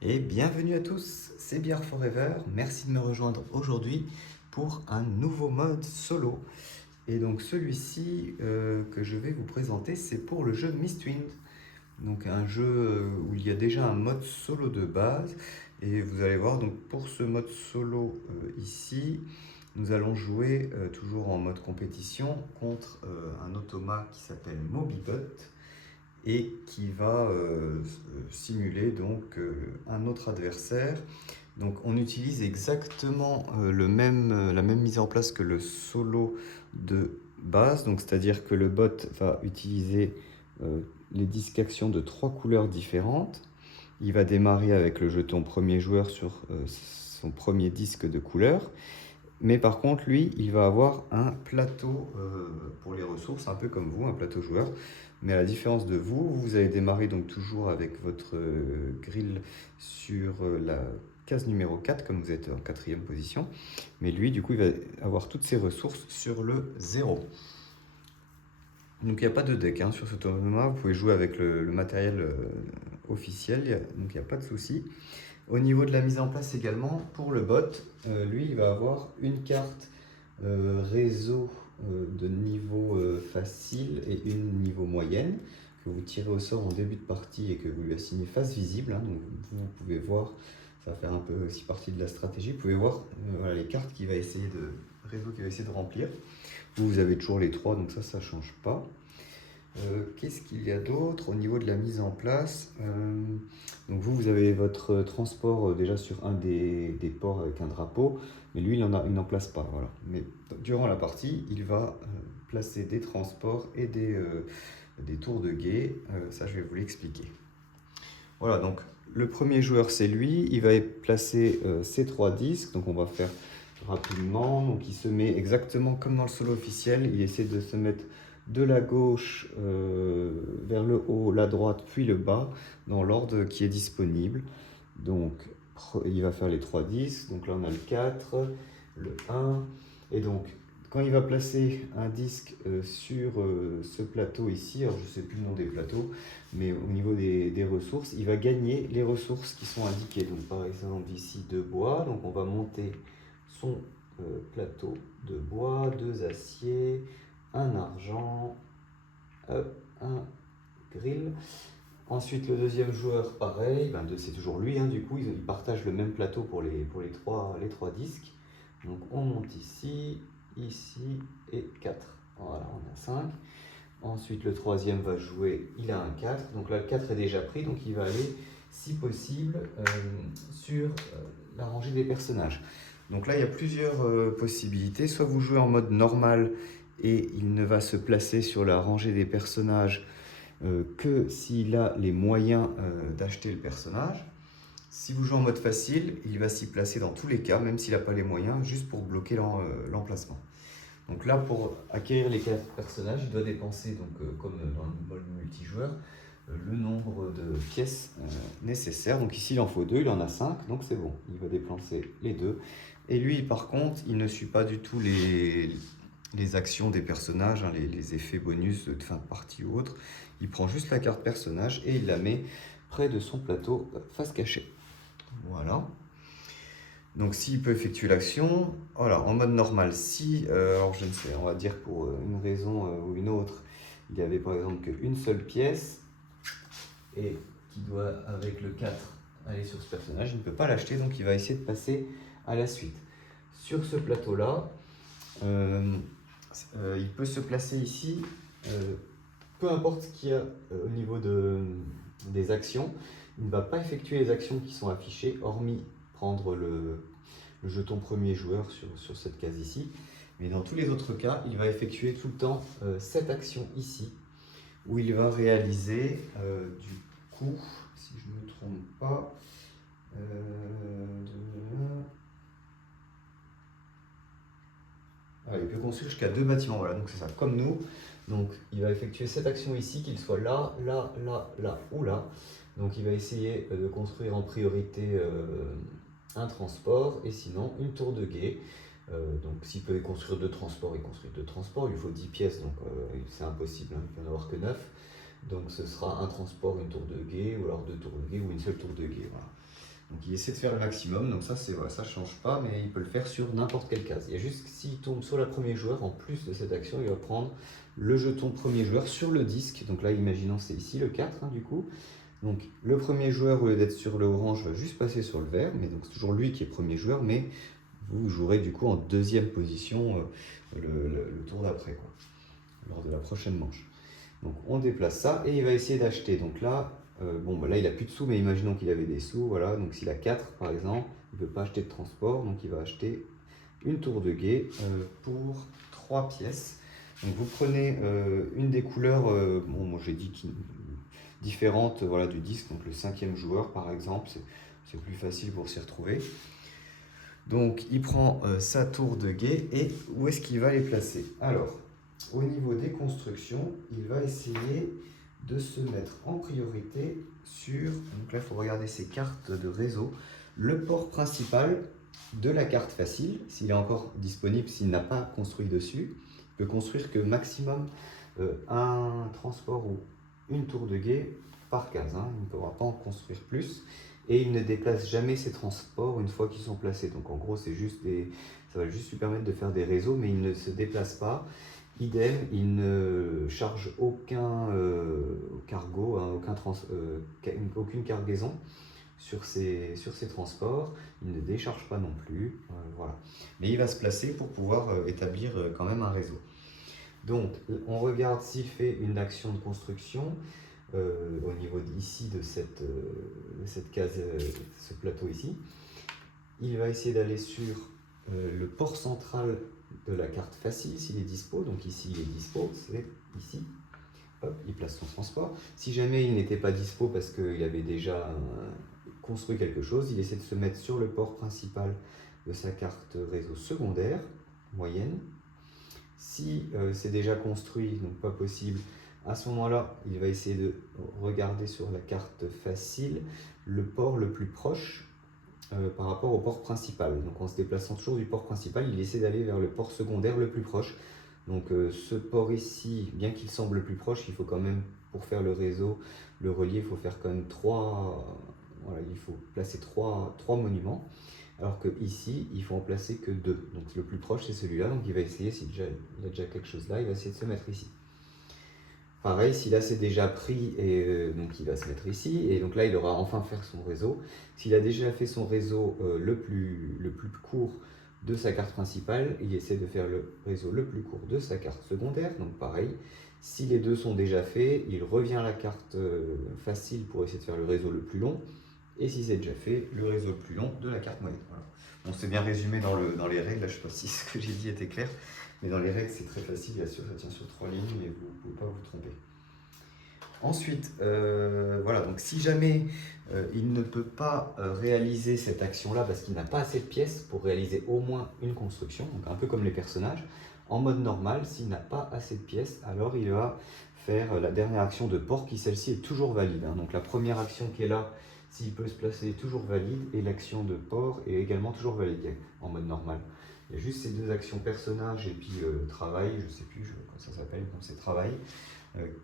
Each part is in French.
Et bienvenue à tous, c'est Beer Forever. Merci de me rejoindre aujourd'hui pour un nouveau mode solo. Et donc celui-ci que je vais vous présenter, c'est pour le jeu Mistwind. Donc un jeu où il y a déjà un mode solo de base. Et vous allez voir, donc pour ce mode solo ici, nous allons jouer toujours en mode compétition contre un automa qui s'appelle Mobibot et qui va simuler donc un autre adversaire. Donc on utilise exactement la même mise en place que le solo de base, donc c'est-à-dire que le bot va utiliser les disques actions de 3 couleurs différentes. Il va démarrer avec le jeton premier joueur sur son premier disque de couleur. Mais par contre, lui, il va avoir un plateau pour les ressources, un peu comme vous, un plateau joueur. Mais à la différence de vous, vous allez démarrer donc toujours avec votre grille sur la case numéro 4, comme vous êtes en 4e position. Mais lui, du coup, il va avoir toutes ses ressources sur le 0. Donc il n'y a pas de deck hein, sur ce tournoi, vous pouvez jouer avec le matériel officiel, donc il n'y a pas de souci. Au niveau de la mise en place également, pour le bot, lui il va avoir une carte réseau de niveau facile et une niveau moyenne que vous tirez au sort en début de partie et que vous lui assignez face visible. Hein, donc vous pouvez voir, ça va faire un peu aussi partie de la stratégie, vous pouvez voir voilà, les cartes qu'il va essayer de réseau qu'il va essayer de remplir. Vous avez toujours les 3, donc ça ne change pas. Qu'est-ce qu'il y a d'autre au niveau de la mise en place? Donc vous avez votre transport déjà sur un des ports avec un drapeau, mais lui, il n'en place pas. Voilà. Mais durant la partie, il va placer des transports et des tours de guet. Ça, je vais vous l'expliquer. Voilà, donc le premier joueur, c'est lui. Il va placer ses 3 disques. Donc on va faire rapidement. Donc il se met exactement comme dans le solo officiel. Il essaie de se mettre de la gauche vers le haut, la droite, puis le bas, dans l'ordre qui est disponible. Donc il va faire les 3 disques. Donc là on a le 4, le 1. Et donc quand il va placer un disque sur ce plateau ici, alors je ne sais plus le nom des plateaux, mais au niveau des ressources, il va gagner les ressources qui sont indiquées. Donc par exemple ici 2 bois, donc on va monter son plateau de bois, 2 aciers, un argent, un grill. Ensuite le deuxième joueur pareil, c'est toujours lui, hein, du coup ils partagent le même plateau pour les 3 disques. Donc on monte ici, ici et 4. Voilà, on a 5. Ensuite, le troisième va jouer, il a un 4. Donc là, le 4 est déjà pris, donc il va aller, si possible, sur la rangée des personnages. Donc là, il y a plusieurs possibilités. Soit vous jouez en mode normal et il ne va se placer sur la rangée des personnages que s'il a les moyens d'acheter le personnage. Si vous jouez en mode facile, il va s'y placer dans tous les cas, même s'il n'a pas les moyens, juste pour bloquer l'emplacement. Donc là, pour acquérir les 4 personnages, il doit dépenser, donc, comme dans le mode multijoueur, le nombre de pièces nécessaires. Donc ici, il en faut 2, il en a 5, donc c'est bon. Il va dépenser les 2. Et lui, par contre, il ne suit pas du tout les actions des personnages, hein, les effets bonus de fin de partie ou autre. Il prend juste la carte personnage et il la met près de son plateau face cachée. Voilà. Donc s'il peut effectuer l'action, voilà, en mode normal, si, alors je ne sais, on va dire pour une raison ou une autre, il y avait par exemple qu'une seule pièce, et qui doit avec le 4 aller sur ce personnage, il ne peut pas l'acheter, donc il va essayer de passer à la suite. Sur ce plateau-là, il peut se placer ici, peu importe ce qu'il y a au niveau des actions, il ne va pas effectuer les actions qui sont affichées, hormis prendre le jeton premier joueur sur cette case ici. Mais dans tous les autres cas, il va effectuer tout le temps cette action ici, où il va réaliser du coup, si je ne me trompe pas, il peut construire jusqu'à 2 bâtiments, voilà, donc c'est ça, comme nous. Donc il va effectuer cette action ici, qu'il soit là, là, là, là ou là. Donc il va essayer de construire en priorité un transport et sinon une tour de guet. Donc s'il peut construire 2 transports, il construit 2 transports, il lui faut 10 pièces, donc c'est impossible, hein, il ne peut en avoir que 9. Donc ce sera un transport, une tour de guet, ou alors 2 tours de guet, ou une seule tour de guet. Voilà. Donc il essaie de faire le maximum, donc ça c'est voilà, ça change pas, mais il peut le faire sur n'importe quelle case. Il y a juste que s'il tombe sur la premier joueur, en plus de cette action, il va prendre le jeton premier joueur sur le disque. Donc là, imaginons c'est ici le 4 du coup. Donc le premier joueur, au lieu d'être sur le orange, va juste passer sur le vert, mais donc c'est toujours lui qui est premier joueur, mais vous jouerez du coup en deuxième position le tour d'après, quoi, lors de la prochaine manche. Donc on déplace ça et il va essayer d'acheter. Donc là, bon, bah là il n'a plus de sous, mais imaginons qu'il avait des sous. Voilà, donc s'il a 4 par exemple, il ne peut pas acheter de transport, donc il va acheter une tour de guet pour 3 pièces. Donc vous prenez une des couleurs, bon, moi j'ai dit différentes voilà, du disque, donc le 5e joueur par exemple, c'est plus facile pour s'y retrouver. Donc il prend sa tour de guet et où est-ce qu'il va les placer? Alors, au niveau des constructions, il va essayer de se mettre en priorité sur, donc là il faut regarder ses cartes de réseau, le port principal de la carte facile, s'il est encore disponible, s'il n'a pas construit dessus. Il peut construire que maximum un transport ou une tour de guet par case, hein. Il ne pourra pas en construire plus. Et il ne déplace jamais ses transports une fois qu'ils sont placés. Donc en gros, c'est juste ça va juste lui permettre de faire des réseaux, mais il ne se déplace pas. Idem, il ne charge aucun cargo, hein, aucune cargaison sur ses transports. Il ne décharge pas non plus. Voilà. Mais il va se placer pour pouvoir établir quand même un réseau. Donc, on regarde s'il fait une action de construction. Au niveau ici de cette case, ce plateau ici. Il va essayer d'aller sur le port central de la carte facile s'il est dispo. Donc ici il est dispo, c'est ici. Hop, il place son transport. Si jamais il n'était pas dispo parce qu'il avait déjà construit quelque chose, il essaie de se mettre sur le port principal de sa carte réseau secondaire, moyenne. Si c'est déjà construit, donc pas possible, à ce moment-là, il va essayer de regarder sur la carte facile le port le plus proche par rapport au port principal. Donc en se déplaçant toujours du port principal, il essaie d'aller vers le port secondaire le plus proche. Donc ce port ici, bien qu'il semble le plus proche, il faut quand même, pour faire le réseau, le relier, il faut faire quand même voilà, il faut placer trois monuments. Alors que ici, il faut en placer que 2. Donc le plus proche, c'est celui-là. Donc il va essayer, il a déjà quelque chose là, il va essayer de se mettre ici. Pareil, si là c'est déjà pris, et donc il va se mettre ici, et donc là il aura enfin fait son réseau. S'il a déjà fait son réseau le plus court de sa carte principale, il essaie de faire le réseau le plus court de sa carte secondaire, donc pareil. Si les deux sont déjà faits, il revient à la carte facile pour essayer de faire le réseau le plus long, et si c'est déjà fait, le réseau le plus long de la carte moyenne. Voilà. Bon, c'est bien résumé dans les règles, là, je ne sais pas si ce que j'ai dit était clair. Mais dans les règles, c'est très facile, bien sûr, ça tient sur 3 lignes et vous ne pouvez pas vous tromper. Ensuite, voilà, donc si jamais il ne peut pas réaliser cette action-là parce qu'il n'a pas assez de pièces pour réaliser au moins une construction, donc un peu comme les personnages, en mode normal, s'il n'a pas assez de pièces, alors il va faire la dernière action de port qui, celle-ci, est toujours valide. Hein. Donc la première action qui est là, s'il peut se placer, est toujours valide, et l'action de port est également toujours valide en mode normal. Il y a juste ces deux actions personnage et puis travail, je ne sais plus comment ça s'appelle, donc c'est travail,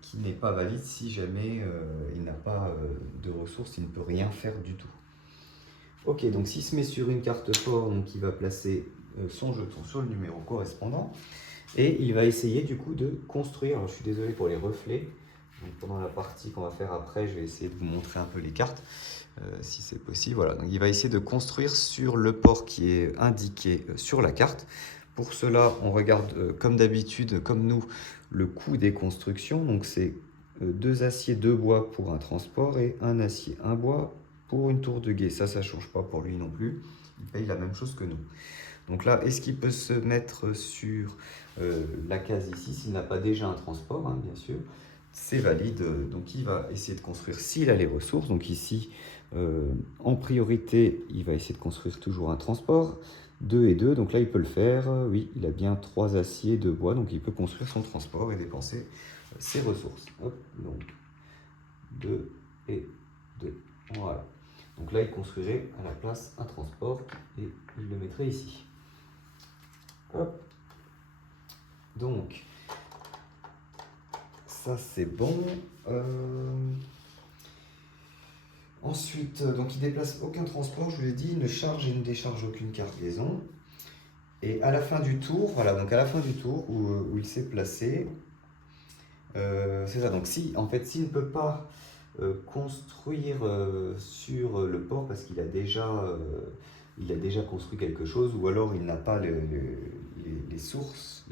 qui n'est pas valide si jamais il n'a pas de ressources, il ne peut rien faire du tout. Ok, donc s'il se met sur une carte port, donc il va placer son jeton sur le numéro correspondant et il va essayer du coup de construire. Alors je suis désolé pour les reflets, donc pendant la partie qu'on va faire après, je vais essayer de vous montrer un peu les cartes. Si c'est possible, voilà. Donc il va essayer de construire sur le port qui est indiqué sur la carte. Pour cela, on regarde comme d'habitude, comme nous, le coût des constructions. Donc c'est 2 aciers, 2 bois pour un transport et 1 acier, 1 bois pour une tour de guet. Ça ne change pas pour lui non plus. Il paye la même chose que nous. Donc là, est-ce qu'il peut se mettre sur la case ici s'il n'a pas déjà un transport, hein, bien sûr. C'est valide, donc il va essayer de construire s'il a les ressources. Donc ici, en priorité, il va essayer de construire toujours un transport, 2 et 2, donc là il peut le faire, oui, il a bien 3 aciers, 2 bois, donc il peut construire son transport et dépenser ses ressources. Hop, donc 2 et 2, voilà. Donc là il construirait à la place un transport et il le mettrait ici. Hop. Donc, ça c'est bon. Ensuite, donc il déplace aucun transport, je vous l'ai dit, il ne charge et ne décharge aucune cargaison. Et à la fin du tour, voilà, donc à la fin du tour où il s'est placé, c'est ça. Donc si, en fait, s'il ne peut pas construire sur le port parce il a déjà construit quelque chose, ou alors il n'a pas les ressources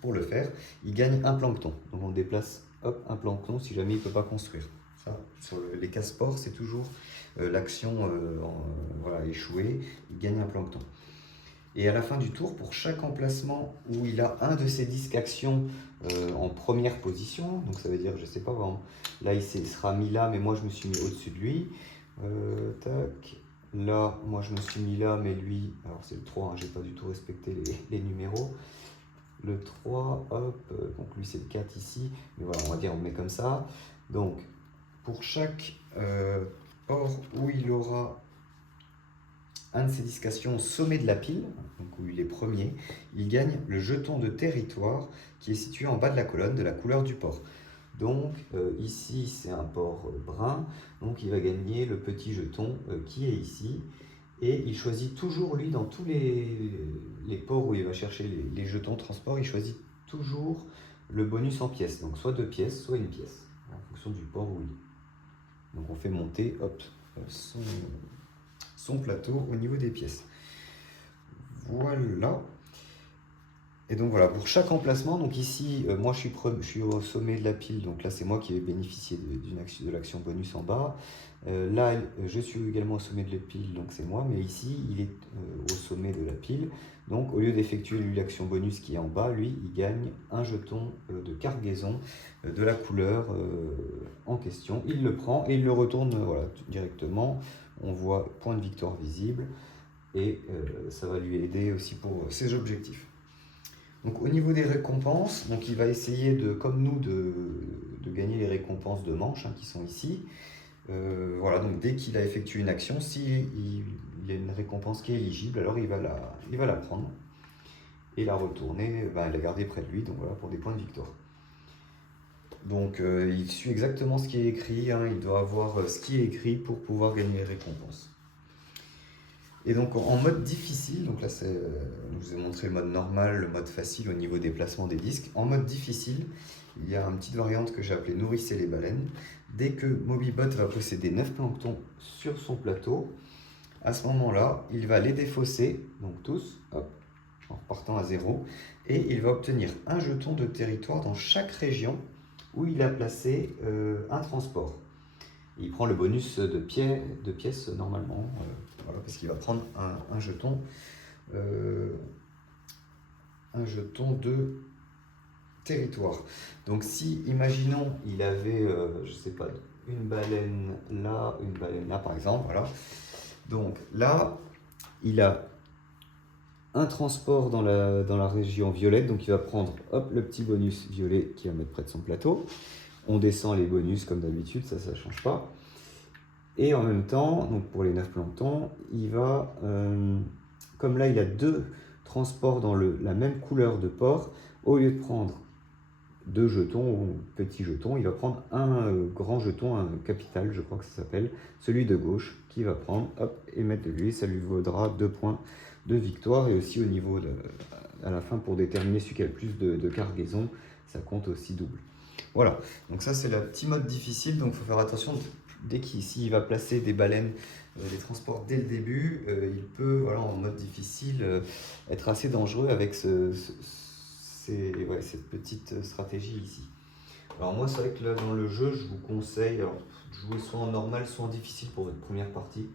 pour le faire, il gagne un plancton. Donc on déplace, hop, un plancton si jamais il ne peut pas construire. Ça, sur les casse-ports, c'est toujours l'action voilà, échouée, il gagne un plancton. Et à la fin du tour, pour chaque emplacement où il a un de ses disques actions en première position, donc ça veut dire, je sais pas, bon, là il sera mis là, mais moi je me suis mis au-dessus de lui. Tac, là, moi je me suis mis là, mais lui, alors c'est le 3, hein, j'ai pas du tout respecté les numéros. Le 3, hop, donc lui c'est le 4 ici, mais voilà, on va dire, on met comme ça. Donc, pour chaque port où il aura un de ses disques actions au sommet de la pile, donc où il est premier, il gagne le jeton de territoire qui est situé en bas de la colonne de la couleur du port. Donc ici c'est un port brun, donc il va gagner le petit jeton qui est ici. Et il choisit toujours, lui, dans tous les ports où il va chercher les jetons transport, il choisit toujours le bonus en pièces. Donc soit 2 pièces, soit 1 pièce, en fonction du port où il est. Donc on fait monter, hop, son plateau au niveau des pièces. Voilà. Et donc voilà, pour chaque emplacement, donc ici, moi je suis au sommet de la pile, donc là c'est moi qui vais bénéficier de l'action bonus en bas. Là, je suis également au sommet de la pile, donc c'est moi, mais ici, il est au sommet de la pile. Donc au lieu d'effectuer l'action bonus qui est en bas, lui, il gagne un jeton de cargaison de la couleur en question. Il le prend et il le retourne voilà, directement. On voit point de victoire visible et ça va lui aider aussi pour ses objectifs. Donc au niveau des récompenses, donc il va essayer comme nous de gagner les récompenses de manche qui sont ici. Voilà, donc dès qu'il a effectué une action, s'il y a une récompense qui est éligible, alors il va la prendre et la retourner, la garder près de lui, donc voilà, pour des points de victoire. Donc il suit exactement ce qui est écrit, il doit avoir ce qui est écrit pour pouvoir gagner les récompenses. Et donc en mode difficile, donc là je vous ai montré le mode normal, le mode facile au niveau des placements des disques. En mode difficile, il y a une petite variante que j'ai appelée Nourrissez les baleines. Dès que Mobibot va posséder 9 planctons sur son plateau, à ce moment-là, il va les défausser, donc tous, hop, en repartant à 0, et il va obtenir un jeton de territoire dans chaque région où il a placé un transport. Il prend le bonus de pièces normalement, voilà, parce qu'il va prendre un jeton de territoire. Donc si, imaginons, il avait, je sais pas, une baleine là par exemple, voilà. Donc là, il a un transport dans la région violette, donc il va prendre hop, le petit bonus violet qu'il va mettre près de son plateau. On descend les bonus comme d'habitude, ça ne change pas. Et en même temps, donc pour les 9 planctons, il va, comme là il a 2 transports dans la même couleur de port, au lieu de prendre 2 jetons ou petits jetons, il va prendre un grand jeton, un capital, je crois que ça s'appelle, celui de gauche, qui va prendre, hop, et mettre de lui, ça lui vaudra 2 points de victoire, et aussi au niveau à la fin, pour déterminer celui qui a le plus de cargaison, ça compte aussi double. Voilà, donc ça c'est le petit mode difficile, donc il faut faire attention, dès s'il va placer des baleines, des transports dès le début, il peut, voilà, en mode difficile, être assez dangereux avec cette petite stratégie ici. Alors moi c'est vrai que là dans le jeu, je vous conseille de jouer soit en normal, soit en difficile pour votre première partie.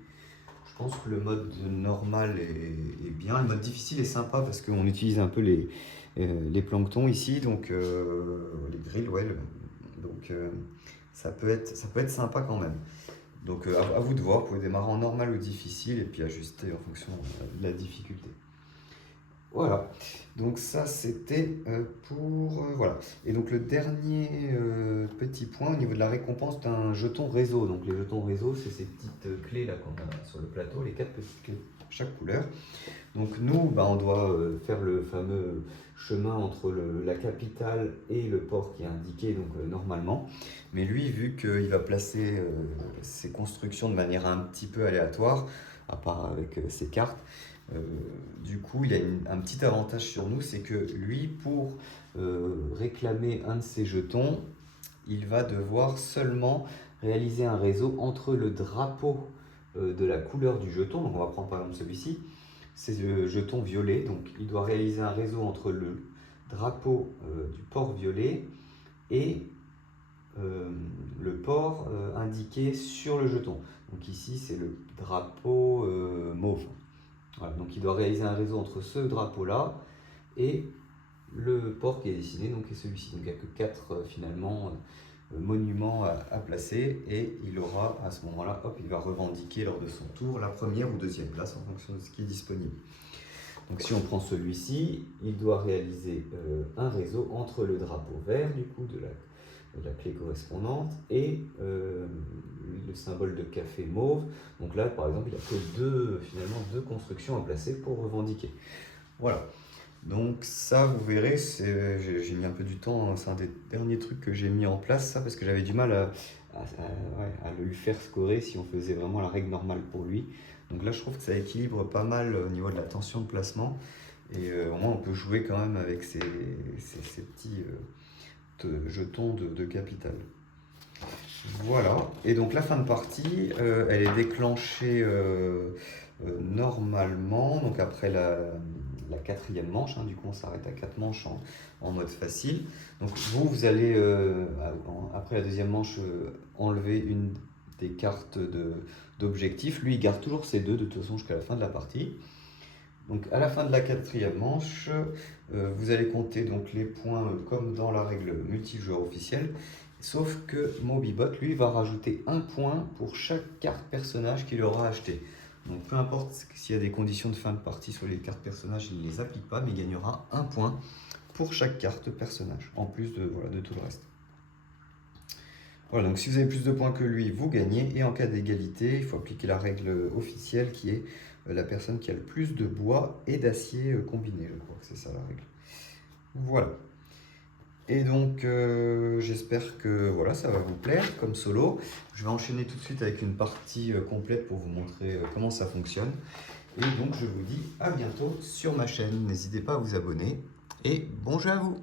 Je pense que le mode normal est bien, le mode difficile est sympa parce qu'on utilise un peu les planctons ici, donc les grilles, ouais, donc ça peut être sympa quand même. Donc à vous de voir, vous pouvez démarrer en normal ou difficile et puis ajuster en fonction de la difficulté. Voilà, donc ça c'était pour... voilà. Et donc le dernier petit point au niveau de la récompense d'un jeton réseau. Donc les jetons réseau, c'est ces petites clés là qu'on a sur le plateau, les 4 petites clés, chaque couleur. Donc nous, on doit faire le fameux chemin entre la capitale et le port qui est indiqué donc, normalement. Mais lui, vu qu'il va placer ses constructions de manière un petit peu aléatoire, à part avec ses cartes, du coup, il a un petit avantage sur nous, c'est que lui, pour réclamer un de ses jetons, il va devoir seulement réaliser un réseau entre le drapeau de la couleur du jeton. Donc on va prendre par exemple celui-ci, c'est le jeton violet. Donc il doit réaliser un réseau entre le drapeau du port violet et le port indiqué sur le jeton. Donc ici c'est le drapeau mauve. Voilà, donc il doit réaliser un réseau entre ce drapeau-là et le port qui est dessiné, donc est celui-ci. Donc il n'y a que 4 finalement monuments à placer, et il aura à ce moment-là, hop, il va revendiquer lors de son tour la première ou deuxième place en fonction de ce qui est disponible. Donc si on prend celui-ci, il doit réaliser un réseau entre le drapeau vert du coup de la clé correspondante et le symbole de café mauve. Donc là par exemple il n'y a que finalement deux constructions à placer pour revendiquer. Voilà. Donc ça, vous verrez, j'ai mis un peu du temps, c'est un des derniers trucs que j'ai mis en place, ça, parce que j'avais du mal à lui faire scorer si on faisait vraiment la règle normale pour lui. Donc là, je trouve que ça équilibre pas mal au niveau de la tension de placement, et au moins on peut jouer quand même avec ces petits jetons de capital. Voilà, et donc la fin de partie, elle est déclenchée normalement, donc après la 4e manche, du coup on s'arrête à 4 manches en mode facile. Donc vous allez, après la 2e manche, enlever une des cartes d'objectif. Lui il garde toujours ses deux de toute façon jusqu'à la fin de la partie. Donc à la fin de la 4e manche, vous allez compter donc les points comme dans la règle multijoueur officielle. Sauf que Mobibot, lui, va rajouter un point pour chaque carte personnage qu'il aura acheté. Donc peu importe s'il y a des conditions de fin de partie sur les cartes personnages, il ne les applique pas, mais il gagnera un point pour chaque carte personnage, en plus de tout le reste. Voilà, donc si vous avez plus de points que lui, vous gagnez, et en cas d'égalité, il faut appliquer la règle officielle qui est la personne qui a le plus de bois et d'acier combinés, je crois que c'est ça la règle. Voilà. Et donc j'espère que voilà, ça va vous plaire comme solo. Je vais enchaîner tout de suite avec une partie complète pour vous montrer comment ça fonctionne. Et donc je vous dis à bientôt sur ma chaîne. N'hésitez pas à vous abonner et bon jeu à vous!